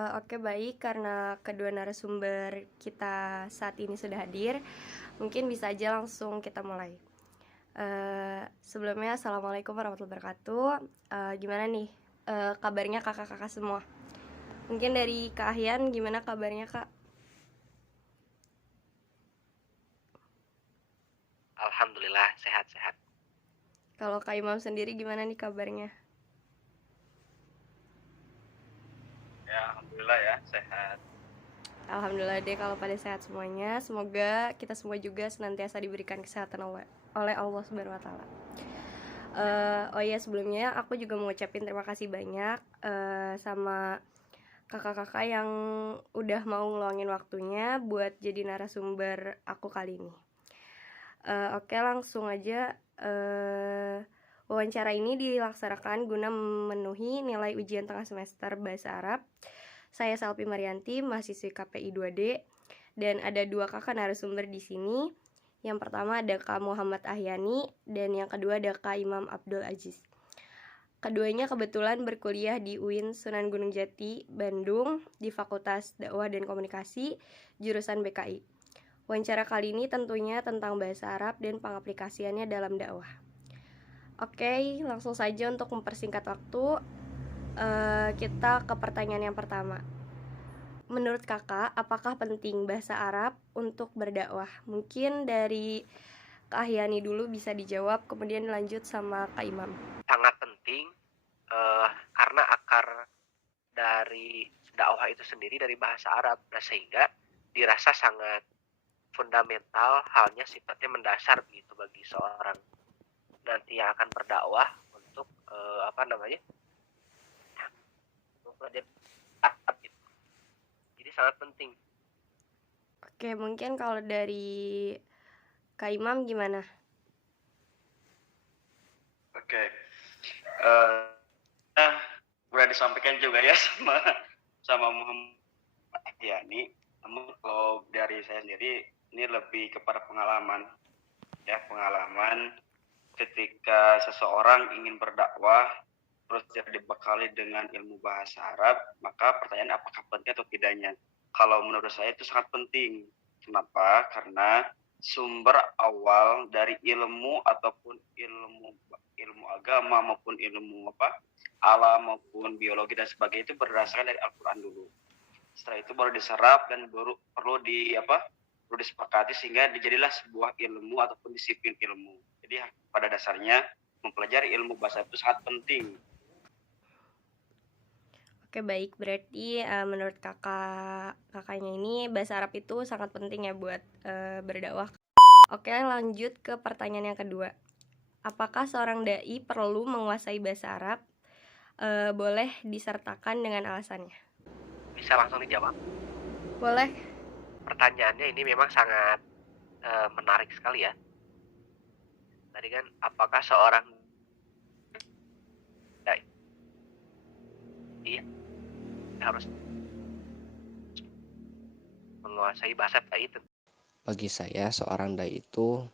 Oke, baik, karena kedua narasumber kita saat ini sudah hadir, mungkin bisa aja langsung kita mulai. Sebelumnya assalamualaikum warahmatullahi wabarakatuh. Gimana nih kabarnya kakak-kakak semua? Mungkin dari Kak Ahyan, gimana kabarnya Kak? Alhamdulillah sehat-sehat. Kalau Kak Imam sendiri gimana nih kabarnya? Ya, alhamdulillah ya sehat. Alhamdulillah deh kalau pada sehat semuanya. Semoga kita semua juga senantiasa diberikan kesehatan oleh Allah Subhanahu wa taala. Oh iya, sebelumnya aku juga mau ucapin terima kasih banyak sama kakak-kakak yang udah mau ngeluangin waktunya buat jadi narasumber aku kali ini. Oke, langsung aja. Wawancara ini dilaksanakan guna memenuhi nilai ujian tengah semester Bahasa Arab. Saya Salpi Marianti, mahasiswi KPI 2D, dan ada dua kakak narasumber di sini. Yang pertama ada Kak Muhammad Ahyani, dan yang kedua ada Kak Imam Abdul Aziz. Keduanya kebetulan berkuliah di UIN Sunan Gunung Jati, Bandung, di Fakultas Dakwah dan Komunikasi, jurusan BKI. Wawancara kali ini tentunya tentang bahasa Arab dan pengaplikasiannya dalam dakwah. Oke, langsung saja untuk mempersingkat waktu, kita ke pertanyaan yang pertama. Menurut kakak, apakah penting bahasa Arab untuk berdakwah? Mungkin dari Kak Ahyani dulu bisa dijawab, kemudian lanjut sama Kak Imam. Sangat penting karena akar dari dakwah itu sendiri dari bahasa Arab, nah sehingga dirasa sangat fundamental, halnya sifatnya mendasar begitu bagi seorang nanti yang akan berdakwah untuk untuk belajar Arab gitu. Jadi sangat penting. Oke, mungkin kalau dari Kak Imam gimana? Oke, udah disampaikan juga ya sama Muhammad Yani. Namun kalau dari saya sendiri ini lebih kepada pengalaman ketika seseorang ingin berdakwah terus dibekali dengan ilmu bahasa Arab, maka pertanyaan apakah penting atau tidaknya? Kalau menurut saya itu sangat penting. Kenapa? Karena sumber awal dari ilmu ataupun ilmu agama maupun ilmu alam maupun biologi dan sebagainya itu berdasarkan dari Al-Quran dulu. Setelah itu baru diserap dan perlu disepakati sehingga dijadilah sebuah ilmu ataupun disiplin ilmu. Jadi pada dasarnya mempelajari ilmu bahasa itu sangat penting. Oke, baik, berarti menurut kakaknya ini bahasa Arab itu sangat penting ya buat berdakwah. Oke, lanjut ke pertanyaan yang kedua. Apakah seorang dai perlu menguasai bahasa Arab? Boleh disertakan dengan alasannya. Bisa langsung dijawab. Boleh. Pertanyaannya ini memang sangat menarik sekali ya. Tadi kan apakah seorang dai harus menguasai bahasa itu? Bagi saya seorang dai itu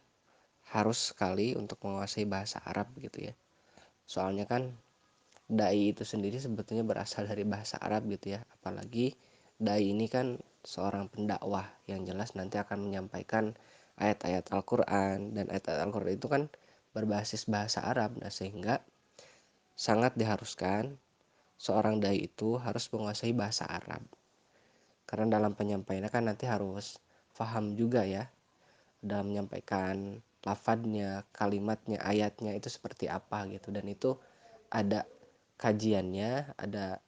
harus sekali untuk menguasai bahasa Arab gitu ya. Soalnya kan dai itu sendiri sebetulnya berasal dari bahasa Arab gitu ya. Apalagi dai ini kan seorang pendakwah yang jelas nanti akan menyampaikan ayat-ayat Al-Quran, dan ayat-ayat Al-Quran itu kan berbasis bahasa Arab. Nah, sehingga sangat diharuskan seorang dai itu harus menguasai bahasa Arab. Karena dalam penyampaiannya kan nanti harus paham juga ya dalam menyampaikan lafadznya, kalimatnya, ayatnya itu seperti apa gitu. Dan itu ada kajiannya, ada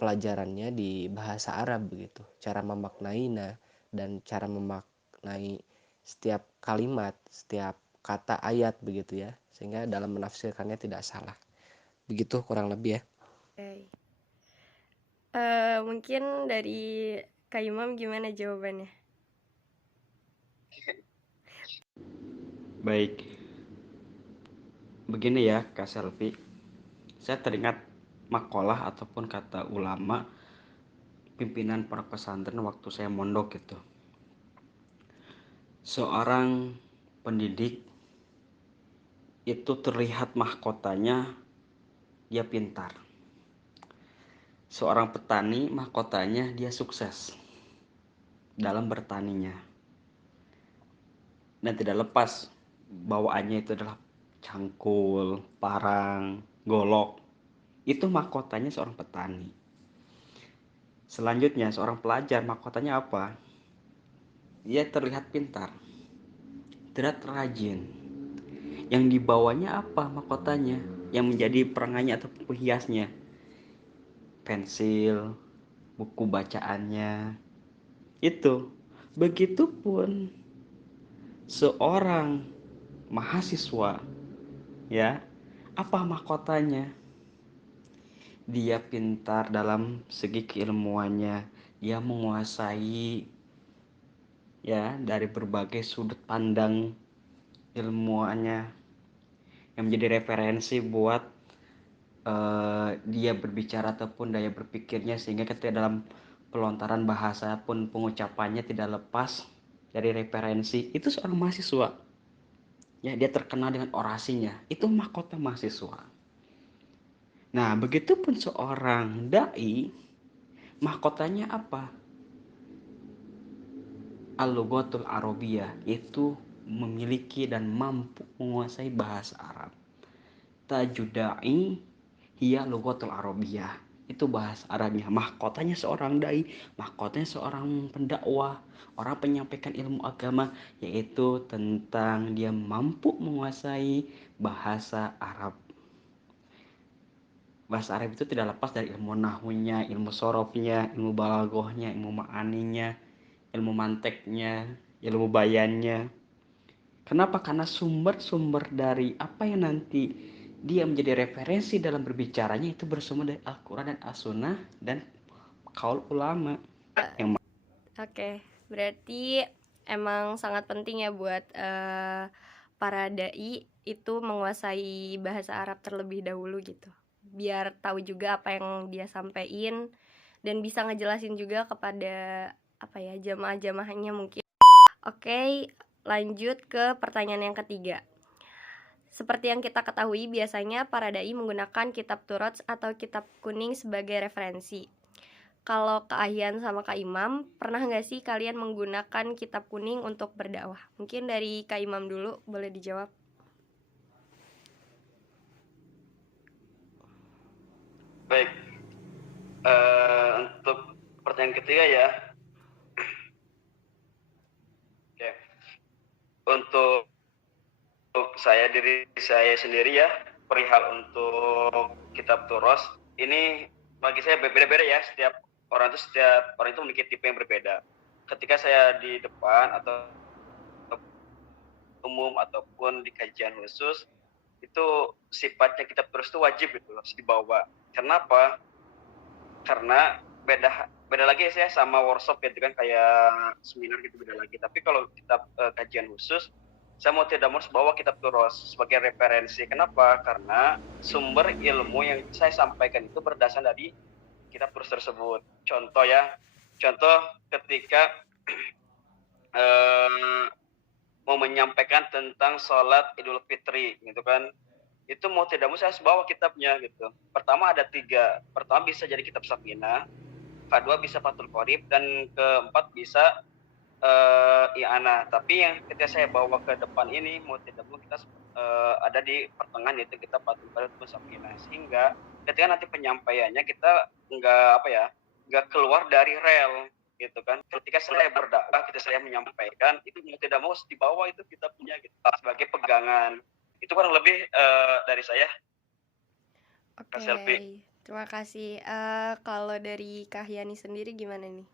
pelajarannya di bahasa Arab begitu, cara memaknainya dan cara memaknai setiap kalimat, setiap kata ayat begitu ya, sehingga dalam menafsirkannya tidak salah. Begitu kurang lebih ya. Okay. Mungkin dari Kak Imam gimana jawabannya? Baik, begini ya Kak Selvi, saya teringat makalah ataupun kata ulama pimpinan para pesantren waktu saya mondok gitu. Seorang pendidik itu terlihat mahkotanya dia pintar. Seorang petani mahkotanya dia sukses dalam bertaninya. Dan tidak lepas bawaannya itu adalah cangkul, parang, golok. Itu mahkotanya seorang petani. Selanjutnya seorang pelajar mahkotanya apa? Dia terlihat pintar, terlihat rajin. Yang dibawanya apa mahkotanya? Yang menjadi perangannya atau penghiasnya? Pensil, buku bacaannya. Itu. Begitupun seorang mahasiswa, ya. Apa mahkotanya? Dia pintar dalam segi keilmuannya. Dia menguasai ya dari berbagai sudut pandang ilmuannya yang menjadi referensi buat dia berbicara ataupun daya berpikirnya, sehingga ketika dalam pelontaran bahasa pun pengucapannya tidak lepas dari referensi. Itu seorang mahasiswa ya, dia terkenal dengan orasinya. Itu mahkota mahasiswa. Nah, begitupun seorang dai, mahkotanya apa? Al-Lughatul Arabiyah, itu memiliki dan mampu menguasai bahasa Arab. Tajudai hiya Lughatul Arabiyah, itu bahasa Arabnya. Mahkotanya seorang dai, mahkotanya seorang pendakwah, orang penyampaikan ilmu agama, yaitu tentang dia mampu menguasai bahasa Arab. Bahasa Arab itu tidak lepas dari ilmu nahwunya, ilmu sorofnya, ilmu balaghahnya, ilmu ma'aninya, ilmu manteknya, ilmu bayannya. Kenapa? Karena sumber-sumber dari apa yang nanti dia menjadi referensi dalam berbicaranya itu bersumber dari Al-Quran dan As-Sunnah dan kaul ulama. Oke, berarti emang sangat penting ya buat para dai itu menguasai bahasa Arab terlebih dahulu gitu, biar tahu juga apa yang dia sampaikan dan bisa ngejelasin juga kepada jamaah-jamaahnya mungkin. Oke, lanjut ke pertanyaan yang ketiga. Seperti yang kita ketahui, biasanya para dai menggunakan kitab Turat atau kitab kuning sebagai referensi. Kalau Kak Ahyan sama Kak Imam, pernah nggak sih kalian menggunakan kitab kuning untuk berdakwah? Mungkin dari Kak Imam dulu, boleh dijawab. Baik, untuk pertanyaan ketiga ya. Oke. Untuk diri saya sendiri ya, perihal untuk kitab Turos ini bagi saya beda-beda ya. Setiap orang itu memiliki tipe yang berbeda. Ketika saya di depan atau umum ataupun di kajian khusus, itu sifatnya kitab Turos itu wajib gitu harus dibawa. Kenapa? Karena beda lagi ya sama workshop gitu kan, kayak seminar gitu, beda lagi. Tapi kalau kitab kajian khusus, saya mau tidak mau bawa kitab Turos sebagai referensi. Kenapa? Karena sumber ilmu yang saya sampaikan itu berdasar dari kitab Turos tersebut. Contoh ketika mau menyampaikan tentang sholat Idul Fitri gitu kan, itu mau tidak mau saya harus bawa kitabnya gitu. Pertama ada 3. Pertama bisa jadi kitab Safinah, kedua bisa Fathul Qorib, dan keempat bisa I'anah. Tapi yang ketika saya bawa ke depan ini mau tidak mau kita ada di pertengahan, yaitu kita Fathul Qorib dan Safinah, sehingga ketika nanti penyampaiannya kita nggak keluar dari rel gitu kan. Ketika saya berdakwah, saya menyampaikan, itu mau tidak mau dibawa itu kitabnya gitu sebagai pegangan. Itu kurang lebih dari saya. Oke, terima kasih. Kalau dari Kak Yani sendiri gimana nih?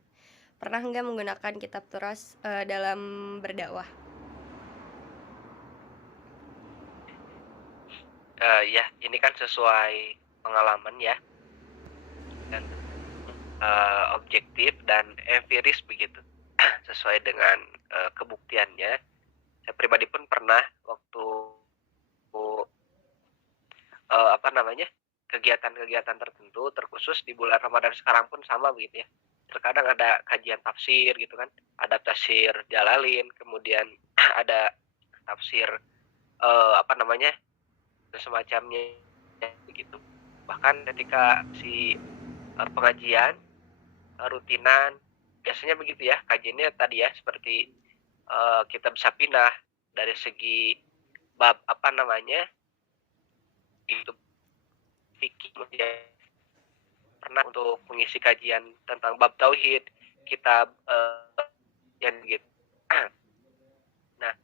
Pernah nggak menggunakan kitab Turos dalam berdakwah? Ya, ini kan sesuai pengalaman ya, dan objektif dan empiris begitu. Sesuai dengan kebuktiannya. Saya pribadi pun pernah waktu kegiatan-kegiatan tertentu, terkhusus di bulan Ramadan sekarang pun sama begitu ya. Terkadang ada kajian tafsir gitu kan, ada tafsir Jalalin, kemudian ada tafsir dan semacamnya begitu. Bahkan ketika si pengajian rutinan, biasanya begitu ya kajiannya tadi ya, seperti kita bisa pindah dari segi bab itu fikih, kemudian pernah untuk mengisi kajian tentang bab tauhid, kitab yang begitu. Nah,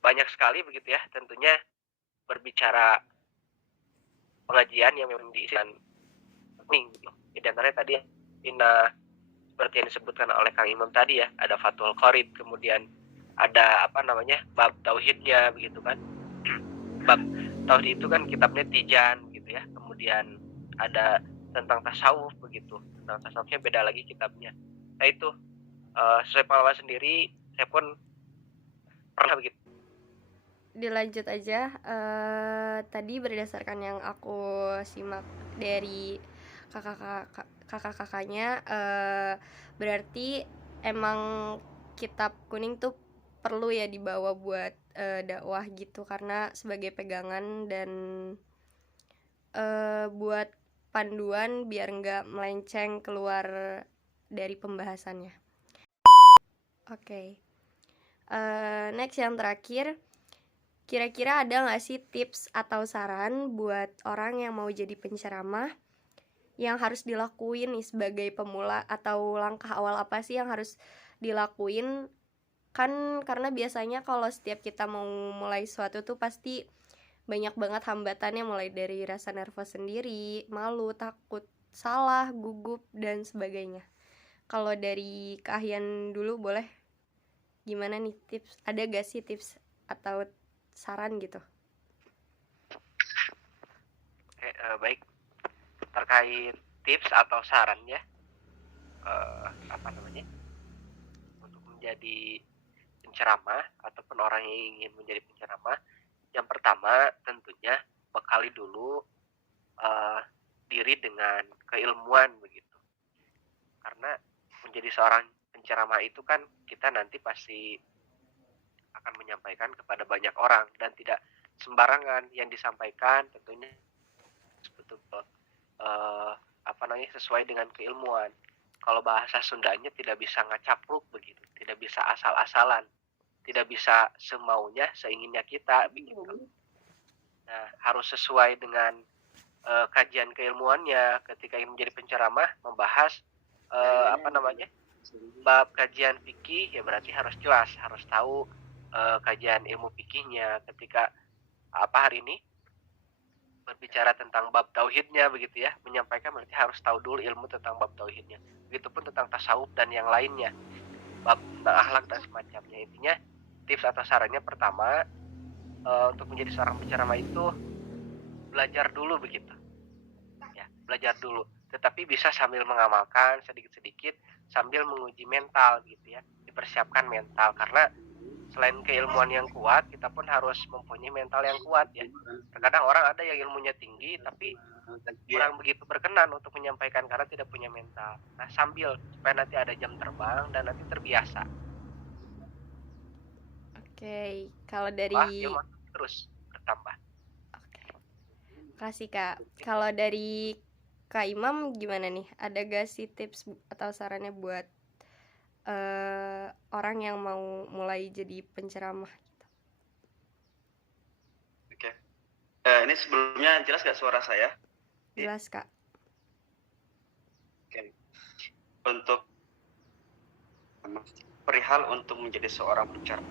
banyak sekali begitu ya, tentunya berbicara pengajian yang memang diisikan gitu. Di antaranya tadi seperti yang disebutkan oleh Kang Imam tadi ya, ada Fathul Qorib, kemudian ada bab tauhidnya begitu kan. Bab tauhid itu kan kitabnya Tijan gitu ya. Kemudian ada tentang tasawuf begitu. Tentang tasawufnya beda lagi kitabnya. Nah itu sesuai pengalaman sendiri, saya pun pernah begitu. Dilanjut aja, tadi berdasarkan yang aku simak dari kakak-kakaknya, berarti emang kitab kuning tuh perlu ya dibawa buat dakwah gitu, karena sebagai pegangan dan buat panduan biar nggak melenceng keluar dari pembahasannya. Oke. Next, yang terakhir, kira-kira ada nggak sih tips atau saran buat orang yang mau jadi penceramah yang harus dilakuin nih sebagai pemula, atau langkah awal apa sih yang harus dilakuin? Kan karena biasanya kalau setiap kita mau mulai sesuatu tuh pasti banyak banget hambatannya, mulai dari rasa nervous sendiri, malu, takut, salah, gugup, dan sebagainya. Kalau dari Kak Ahyan dulu boleh, gimana nih tips? Ada gak sih tips atau saran gitu? Baik, terkait tips atau saran ya, untuk menjadi penceramah ataupun orang yang ingin menjadi penceramah, yang pertama tentunya bekali dulu diri dengan keilmuan begitu. Karena menjadi seorang penceramah itu kan kita nanti pasti akan menyampaikan kepada banyak orang, dan tidak sembarangan yang disampaikan, tentunya betul-betul sesuai dengan keilmuan. Kalau bahasa Sundanya tidak bisa ngacapruk begitu, tidak bisa asal-asalan, tidak bisa semaunya, seinginnya kita begitu. Nah, harus sesuai dengan kajian keilmuannya. Ketika ingin menjadi penceramah, membahas bab kajian fikih, ya berarti harus jelas, harus tahu kajian ilmu fikihnya. Ketika hari ini berbicara tentang bab tauhidnya begitu ya, menyampaikan berarti harus tahu dulu ilmu tentang bab tauhidnya. Begitupun tentang tasawuf dan yang lainnya, bab tentang akhlak dan semacamnya. Intinya tips atau sarannya pertama, untuk menjadi seorang penceramah itu belajar dulu begitu ya, belajar dulu, tetapi bisa sambil mengamalkan sedikit-sedikit, sambil menguji mental gitu ya, dipersiapkan mental. Karena selain keilmuan yang kuat, kita pun harus mempunyai mental yang kuat ya. Terkadang orang ada yang ilmunya tinggi tapi kurang begitu berkenan untuk menyampaikan karena tidak punya mental. Nah, sambil supaya nanti ada jam terbang dan nanti terbiasa. Oke, kalau dari ilmu terus bertambah. Oke. Makasih Kak. Kalau dari Kak Imam gimana nih? Ada gak sih tips atau sarannya buat orang yang mau mulai jadi penceramah gitu? Oke. Ini sebelumnya jelas gak suara saya? Jelas Kak. Oke. Untuk perihal untuk menjadi seorang penceramah,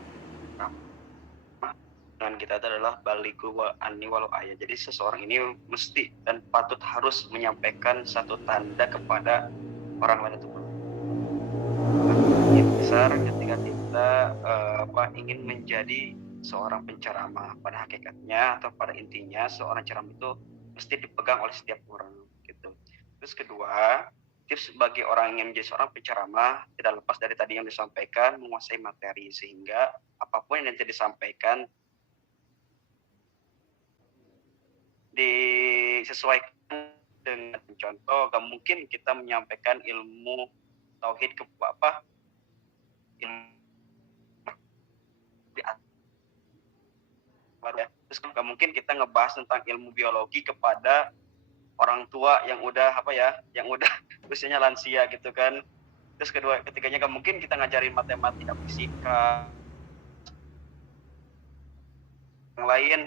dengan kita itu adalah balighu wa anni walau ayat. Jadi seseorang ini mesti dan patut harus menyampaikan satu tanda kepada orang lain itu. Besar ketika kita ingin menjadi seorang penceramah, pada hakikatnya atau pada intinya seorang ceramah itu mesti dipegang oleh setiap orang gitu. Terus kedua, tips bagi orang yang menjadi seorang penceramah tidak lepas dari tadi yang disampaikan, menguasai materi, sehingga apapun yang nanti disampaikan disesuaikan dengan contoh. Gak mungkin kita menyampaikan ilmu tauhid ke terus gak mungkin kita ngebahas tentang ilmu biologi kepada orang tua yang udah yang udah usianya lansia gitu kan. Terus ketiganya kan mungkin kita ngajarin matematika, fisika, yang lain,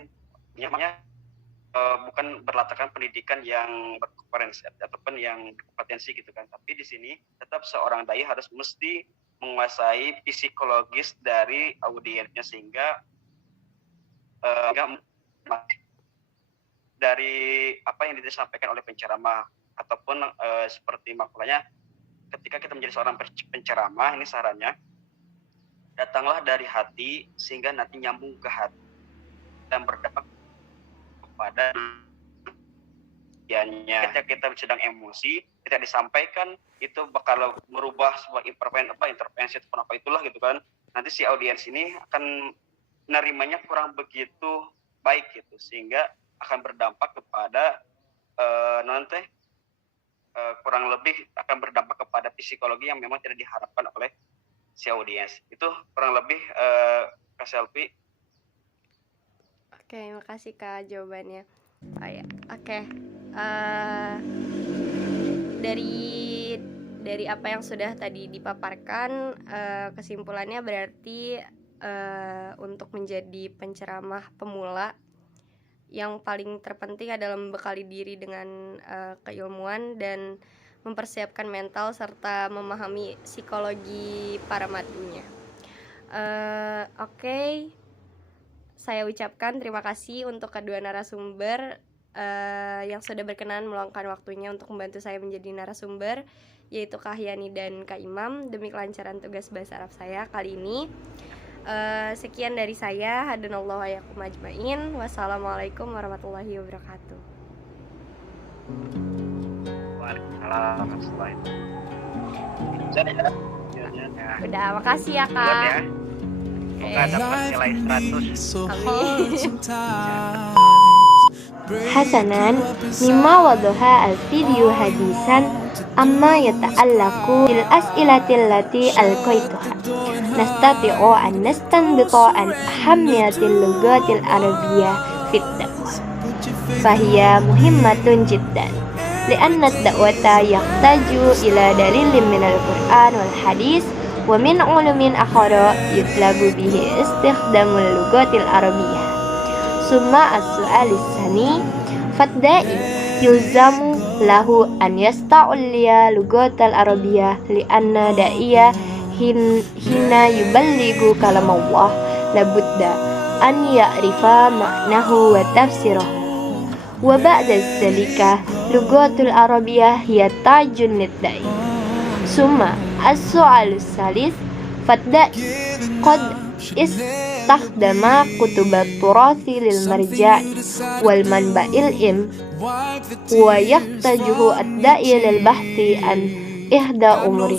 namanya bukan berlatarkan pendidikan yang berkompetensi ataupun yang kompetensi gitu kan. Tapi di sini tetap seorang dai harus mesti menguasai psikologis dari audiensnya sehingga dari apa yang disampaikan oleh penceramah ataupun seperti makulanya, ketika kita menjadi seorang penceramah, ini sarannya datanglah dari hati sehingga nanti nyambung ke hati dan berdampak kepada dianya. Ketika kita sedang emosi, kita disampaikan itu bakal merubah sebuah intervensi atau apa itulah gitu kan. Nanti si audiens ini akan menerimanya kurang begitu baik gitu, sehingga akan berdampak kepada kurang lebih akan berdampak kepada psikologi yang memang tidak diharapkan oleh si audiens. Itu kurang lebih Kak Selvi. Oke, makasih Kak jawabannya. Oh ya, oke. Dari apa yang sudah tadi dipaparkan, kesimpulannya berarti untuk menjadi penceramah pemula, yang paling terpenting adalah membekali diri dengan keilmuan dan mempersiapkan mental serta memahami psikologi para madunya. Oke. Saya ucapkan terima kasih untuk kedua narasumber yang sudah berkenan meluangkan waktunya untuk membantu saya menjadi narasumber, yaitu Kak Hyani dan Kak Imam, demi kelancaran tugas bahasa Arab saya kali ini. Sekian dari saya. Hadanallahu wa iyyakum ajmain. Wassalamualaikum warahmatullahi wabarakatuh. Waalaikumsalam warahmatullahi wabarakatuh. Udah, makasih ya Kak. Semoga dapat nilai 100. Hasanan mimma wadaha al-video hadisan amma yata'allaku bil as'ilatil lati alqaituha nastati'u an nastanbita an ahammiyatil lughatil arabiyyah fit da'wah fahiya muhimmatun jiddan li'anna ad-da'wata yahtaju ila dalilin minal Qur'an wal hadis wa min ulumin akhara yutlabu bihi istikhdamul lughatil arabiyyah. Summa as-su'alis sani fadda'i yulzamu lahu an yasta'ulliya lughatal arabiyyah li'anna da'iya hina yuballighu kalam Allah labudda an ya'rifa ma'nahu wa tafsirahu wa ba'da zalika lughatul arabiyyah hiya tajun lid-da'i. Summa as-su'alus salis fadda'i qad istakhdama kutubat turathi lil marja'i wal manba'il im wa yahtajuhu ad-da'i lil bahthi an ihda umri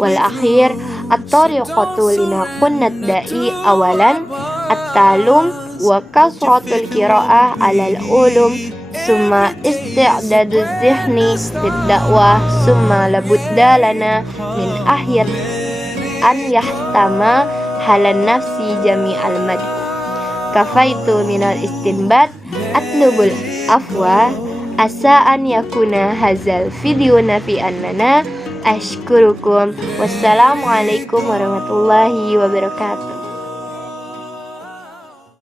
wal akhir at-tariqatu linaqunna ad-da'i awalan at-talum wa kasratul qira'ah 'ala al-ulum summa isti'dadu zihni lid-da'wah summa labudda lana min akhir an yahtama halan nafsi jami'al mad. Kafaitu minal istinbat atlubul afwa asa an yakuna hazal video nafi'an lana. Ashkurukum. Wassalamualaikum warahmatullahi wabarakatuh.